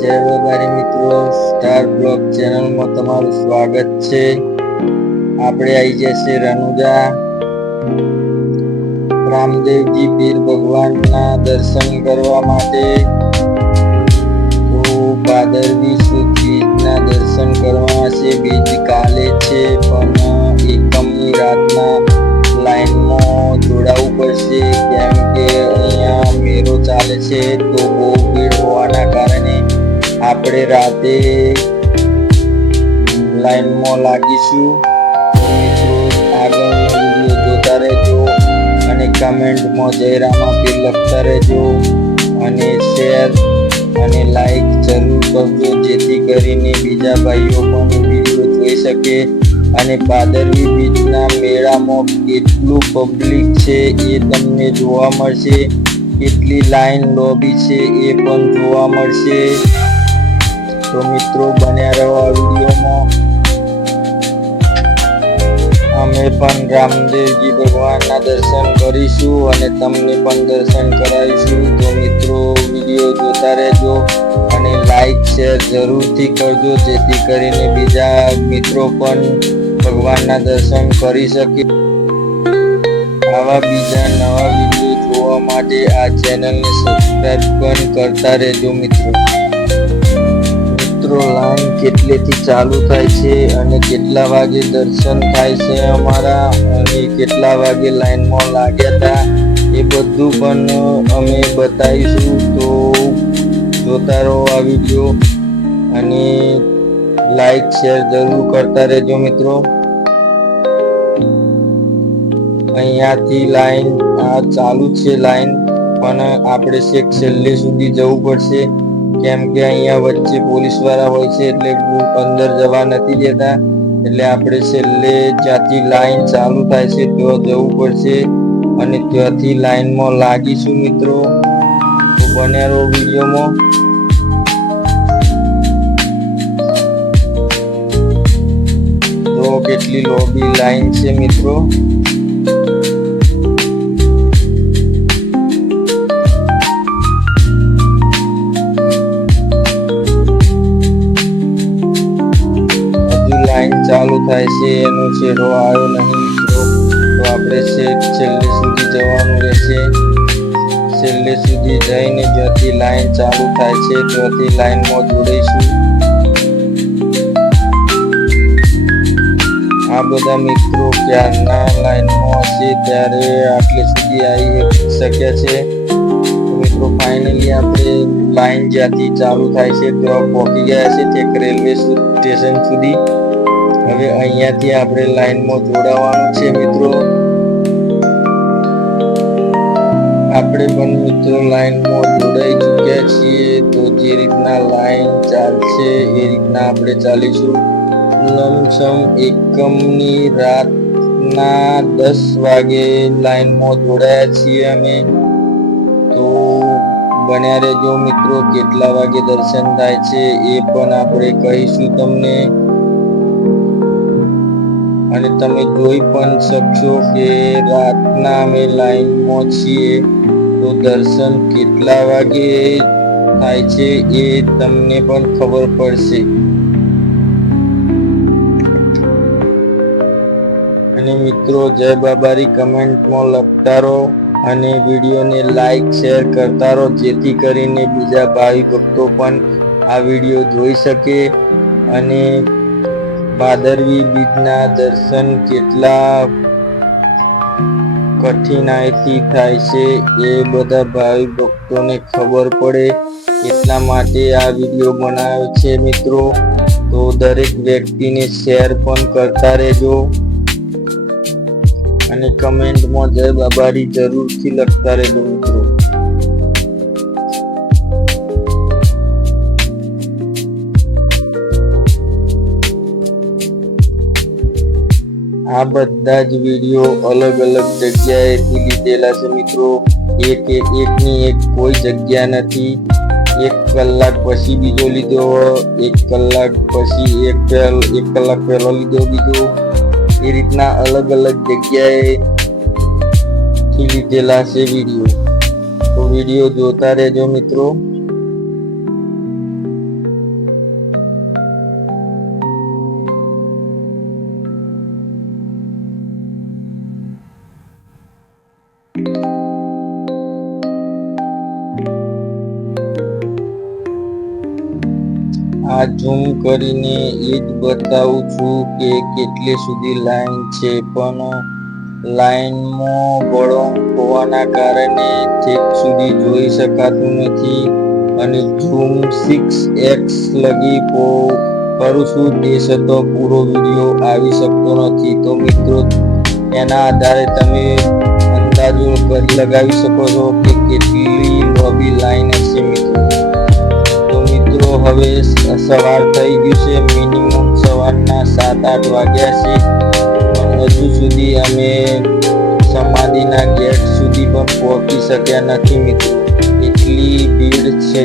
જય વગારી મિત્રો, star blog ચેનલમાં તમારું સ્વાગત છે। આપણે આવી જશે રણુજા રામદેવજી પીર ભગવાનના દર્શન કરવા માટે। તો ભાદરવી સુદ બીજના દર્શન કરવા છે। બીજ કાલે છે પણ એકમની રાતના લાઈનમાં જોડાવું પડશે, કેમ કે અહીંયા મેળો ચાલે છે તો બહુ ભીડ હોવાના કારણે આપણે રાતે લાઈનમાં લાગીશું। મિત્રો આગળનો વિડીયો જોતા રહેજો અને કમેન્ટમાં જય રામાપીર લખતા રહેજો અને શેર અને લાઈક જરૂર કરજો, જેથી કરીને બીજા ભાઈઓ પણ વિડીયો જોઈ શકે। અને ભાદરવી બીજના મેળામાં કેટલું પબ્લિક છે એ તમને જોવા મળશે, કેટલી લાઈન લોબી છે એ પણ જોવા મળશે। તો મિત્રો બન્યા રહો આ વિડીયોમાં। અમે પણ રામદેવજી ભગવાનના દર્શન કરીશું અને તમને પણ દર્શન કરાવીશું। તો મિત્રો વિડીયો જોતા રહેજો અને લાઈક શેર જરૂરથી કરજો, જેથી કરીને બીજા મિત્રો પણ ભગવાનના દર્શન કરી શકે। આવા બીજા નવા વિડીયો જોવા માટે આ ચેનલને સબસ્ક્રાઇબ પણ કરતા રહેજો મિત્રો। લાઈન કેટલેથી ચાલુ થાય છે અને કેટલા વાગે દર્શન થાય છે અમારા, અને કેટલા વાગે લાઈનમાં લાગ્યા હતા એ બધું પણ અમે બતાવીશું। તો જોતા રહો આ વિડીયો અને લાઈક શેર જરૂર કરતા રહેજો મિત્રો। અહીંયાથી લાઈન આ ચાલુ છે લાઈન, પણ આપણે છેક છેલ્લે સુધી જવું પડશે, કેમ કે અહીંયા વચ્ચે પોલીસ વાળા હોય છે એટલે અંદર જવા નથી દેતા। એટલે આપણે છેલ્લે જ્યાંથી લાઈન ચાલુ થાય છે ત્યાં જવું પડશે અને ત્યાંથી લાઈનમાં લાગીશું મિત્રો। તો બન્યા રહો વિડીયોમાં। તો કેટલી લોબી લાઈન છે મિત્રો। ચાલુ થાય છે એનો છેડો આવ્યો નહીં મિત્રો, તો આપણે છેલ્લે સુધી જવાનું રહેશે। છેલ્લે સુધી જઈને જ્યાંથી લાઈન ચાલુ થાય છે ત્યાંથી લાઈનમાં જોડાઈશું। આ બધા મિત્રો ક્યારના લાઈનમાં હશે ત્યારે આટલે સુધી આવી શક્યા છે। મિત્રો ફાઇનલી આપણે લાઈન જ્યાંથી ચાલુ થાય છે ત્યાં પહોંચી ગયા છે, તે રેલવે સ્ટેશન સુધી। હવે અહીંયાથી આપણે લાઈનમાં જોડાવાનું છે મિત્રો। આપણે પણ મિત્રો લાઈનમાં જોડાઈ ચૂક્યા છીએ, તો જે રીતના લાઈન ચાલશે એ રીતના આપણે ચાલીશું। લમસમ એકમની રાતના 10 વાગે લાઈનમાં જોડાયા છીએ અમે। તો બન્યા રહેજો મિત્રો, કેટલા વાગે દર્શન થાય છે એ પણ આપણે કહીશું તમને, અને તમે જોઈ પણ શકશો કે રાતના અમે લાઈનમાં છીએ તો દર્શન કેટલા વાગે થાય છે એ તમને પણ ખબર પડશે। અને મિત્રો જય બાબારી કમેન્ટમાં લખતા રહો અને વિડીયોને લાઈક શેર કરતા રહો, જેથી કરીને બીજા ભાઈ ભક્તો પણ આ વિડીયો જોઈ શકે। અને ભાદરવી બીજના દર્શન કેટલા કઠિનાઈથી થાય છે એ બધા ભાઈ ભક્તોને ખબર પડે, એટલા માટે આ વિડીયો બનાવ્યો છે મિત્રો। તો દરેક વ્યક્તિને શેર પણ કરતા રહેજો અને કમેન્ટમાં જય બાબારી જરૂરથી લખતા રહેજો મિત્રો। આ બધા જ વિડીયો અલગ અલગ જગ્યાએથી લીધેલા છે મિત્રો। એકની એક કોઈ જગ્યા નથી। 1 કલાક પછી બીજો લીધો, 1 કલાક પછી 1 કલાક પહેલો લીધો બીજો, એ રીતના અલગ અલગ જગ્યાએથી લીધેલા છે વિડીયો। તો વિડીયો જોતા રહેજો મિત્રો। આ ઝૂમ કરીને એ જ બતાવું છું કે કેટલી સુધી લાઈન છે, પણ લાઈનમાં બળોંગ હોવાના કારણે છેક સુધી જોઈ શકાતું નથી અને ઝૂમ 6x લગી કરું છું તે છતાં પૂરો વિડીયો આવી શકતો નથી. તો મિત્રો એના આધારે તમે અંદાજો લગાવી શકો છો કે કેટલી લોબી લાઈન હશે મિત્રો. તો મિત્રો હવે સવાર થઈ ગયું છે, મિનિમમ સવારના 7-8 વાગ્યા છે, પણ હજુ સુધી અમે સમાધિના ગેટ સુધી પણ પહોંચી શક્યા નથી મિત્રો, એટલી ભીડ છે.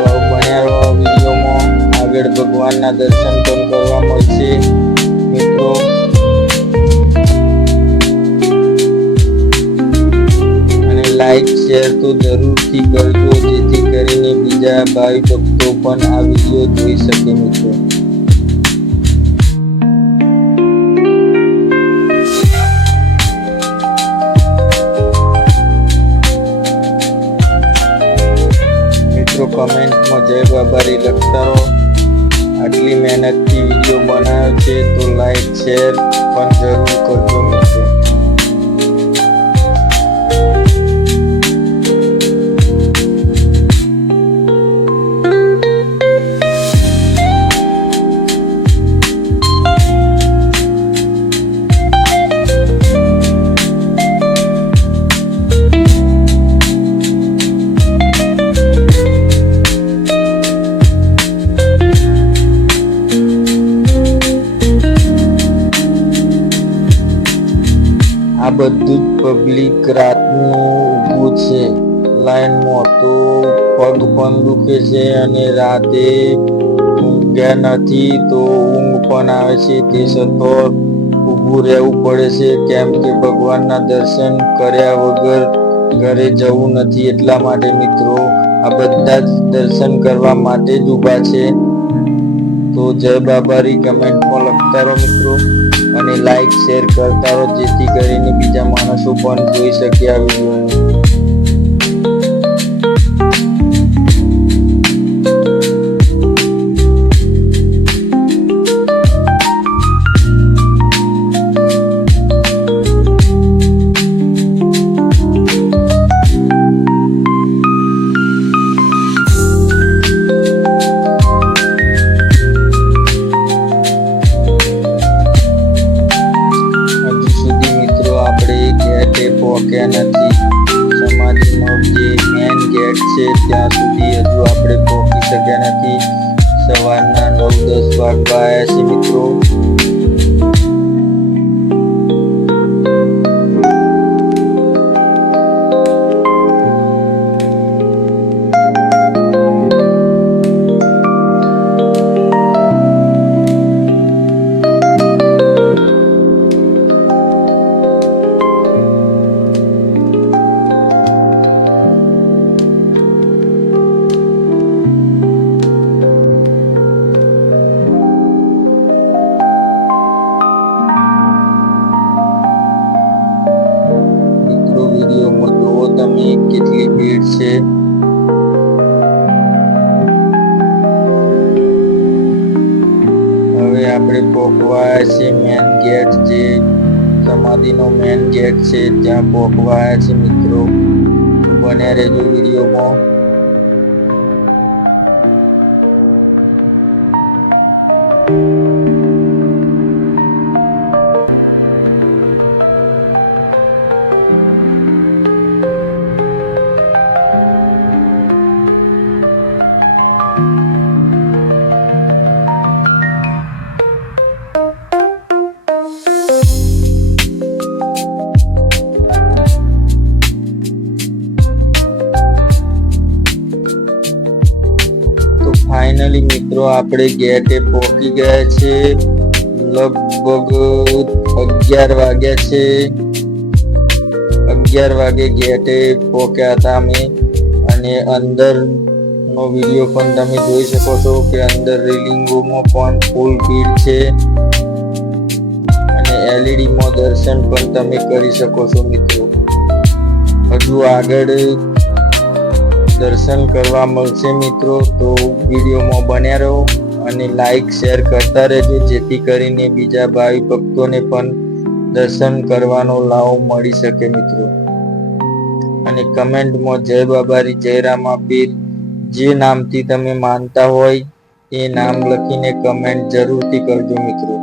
તો બન્યા રહો વિડીયોમાં, આગળ ભગવાનના દર્શન પણ કરવા મળશે મિત્રો. લાઈક શેર તો જરૂરથી કરજો, જેથી કરીને બીજા ભાઈ ભક્તો પણ આ વિડીયો જોઈ શકે મિત્રો. મિત્રો કમેન્ટમાં જય બાબારી લખતા રહો. આટલી મહેનતથી વિડીયો બનાવ્યો છે તો લાઈક શેર પણ જરૂર કરજો મિત્રો. આ બધું જ પબ્લિક રાતનું ઊભું છે લાઈનમાં, તો પગ પણ દુખે છે અને રાતે ઊંઘ્યા નથી તો ઊંઘ પણ આવે છે, તે છતાં ઊભું રહેવું પડે છે, કેમ કે ભગવાનના દર્શન કર્યા વગર ઘરે જવું નથી. એટલા માટે મિત્રો આ બધા જ દર્શન કરવા માટે જ ઊભા છે. તો જય બાબારી કમેન્ટમાં લખતા રહો મિત્રો અને લાઈક શેર કરતા રહો, જેથી કરીને બીજા માણસો પણ જોઈ શકે આ વિડીયો. પહોંચ્યા નથી, સમાધિનો જે મેન ગેટ છે ત્યાં સુધી હજુ આપણે પહોંચી શક્યા નથી. સવારના 9-10 વાગવા આવ્યા છે મિત્રો. વિડીયોમાં જુઓ તમે કેટલી ભીડ છે. હવે આપણે પહોંચવા છે મેન ગેટ, જે સમાધિનો મેન ગેટ છે ત્યાં પહોંચવા છે મિત્રો. તો બન્યા રહેજો વિડીયોમાં. ફાઇનલી મિત્રો આપણે ગેટે પહોંચી ગયા છે. લગભગ 11 વાગ્યા છે. 11 વાગે ગેટે પહોંચ્યા હતા અમે, અને અંદરનો વિડીયો પણ તમે જોઈ શકો છો કે અંદર રેલિંગોમાં પણ ફૂલ ભીડ છે, અને LED-માં દર્શન પણ તમે કરી શકો છો મિત્રો. હજુ આગળ દર્શન કરવા મળશે મિત્રો. તો વિડીયોમાં બન્યા રહો અને લાઈક શેર કરતા રહેજો, જેથી કરીને બીજા ભાવિ ભક્તોને પણ દર્શન કરવાનો લાવો મળી શકે મિત્રો. અને કમેન્ટમાં જય બાબારી જય રામાપીર જે નામથી તમે માનતા હોય એ નામ લખીને કમેન્ટ જરૂરથી કરજો મિત્રો.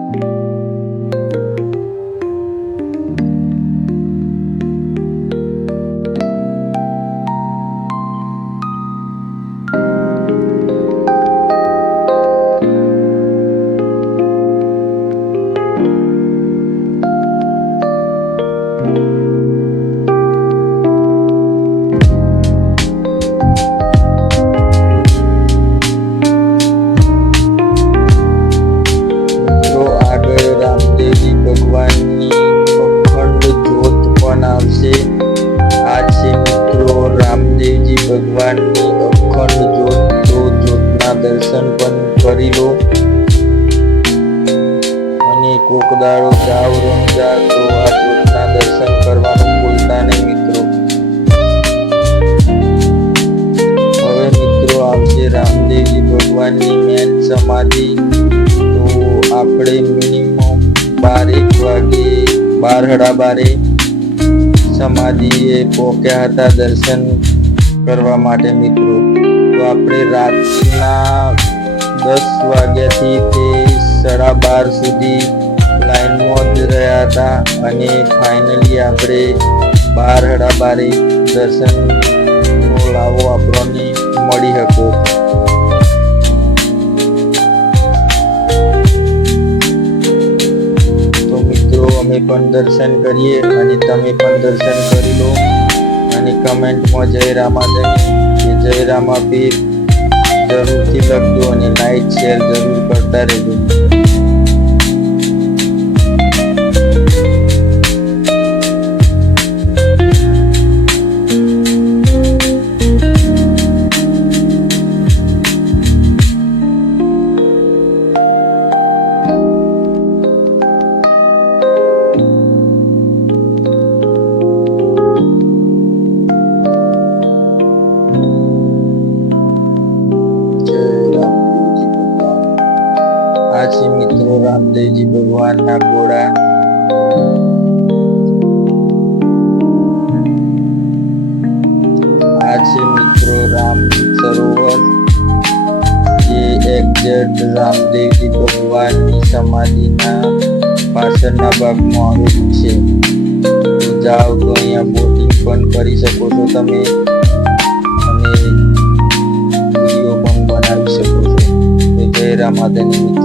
ભગવાનની અખંડ જ્યોત પણ આવશે. આ છે મિત્રો રામદેવજી ભગવાનની અખંડ જ્યોત. તો જ્યોતના દર્શન પણ કરી લો અને કોક દાડો જાવ રંજા તો આ જ્યોતના દર્શન કરવાનું ભૂલતા નહીં મિત્રો. હવે મિત્રો આવશે રામદેવજી ભગવાનની મેન સમાધિ. તો આપણે મિનિમમ 12:12 સમાધિએ પહોંચ્યા હતા દર્શન કરવા માટે મિત્રો. તો આપણે રાતના 10 વાગ્યાથી તે 12:30 સુધી લાઈનમાં જ રહ્યા હતા અને ફાઇનલી આપણે 12:12 દર્શનનો લાવો આપણને મળી શક્યો. અમે પણ દર્શન કરીએ અને તમે પણ દર્શન કરી લો અને કમેન્ટમાં જય રામાધણી કે જય રામાપીર જરૂરથી લખજો અને લાઈક શેર જરૂર કરતા રહેજો. આ છે મિત્રો રામદેવજી ભગવાનના ઘોડા. આ છે મિત્રો રામ સરોવર જે એક્ઝેક્ટ રામદેવજી ભગવાનની સમાધિના પાછળના ભાગમાં આવેલું છે. તો જાઓ તો અહીંયા બોટિંગ પણ કરી શકો છો તમે અને વિડીયો પણ બનાવી શકો છો. તો જય રામાધણી.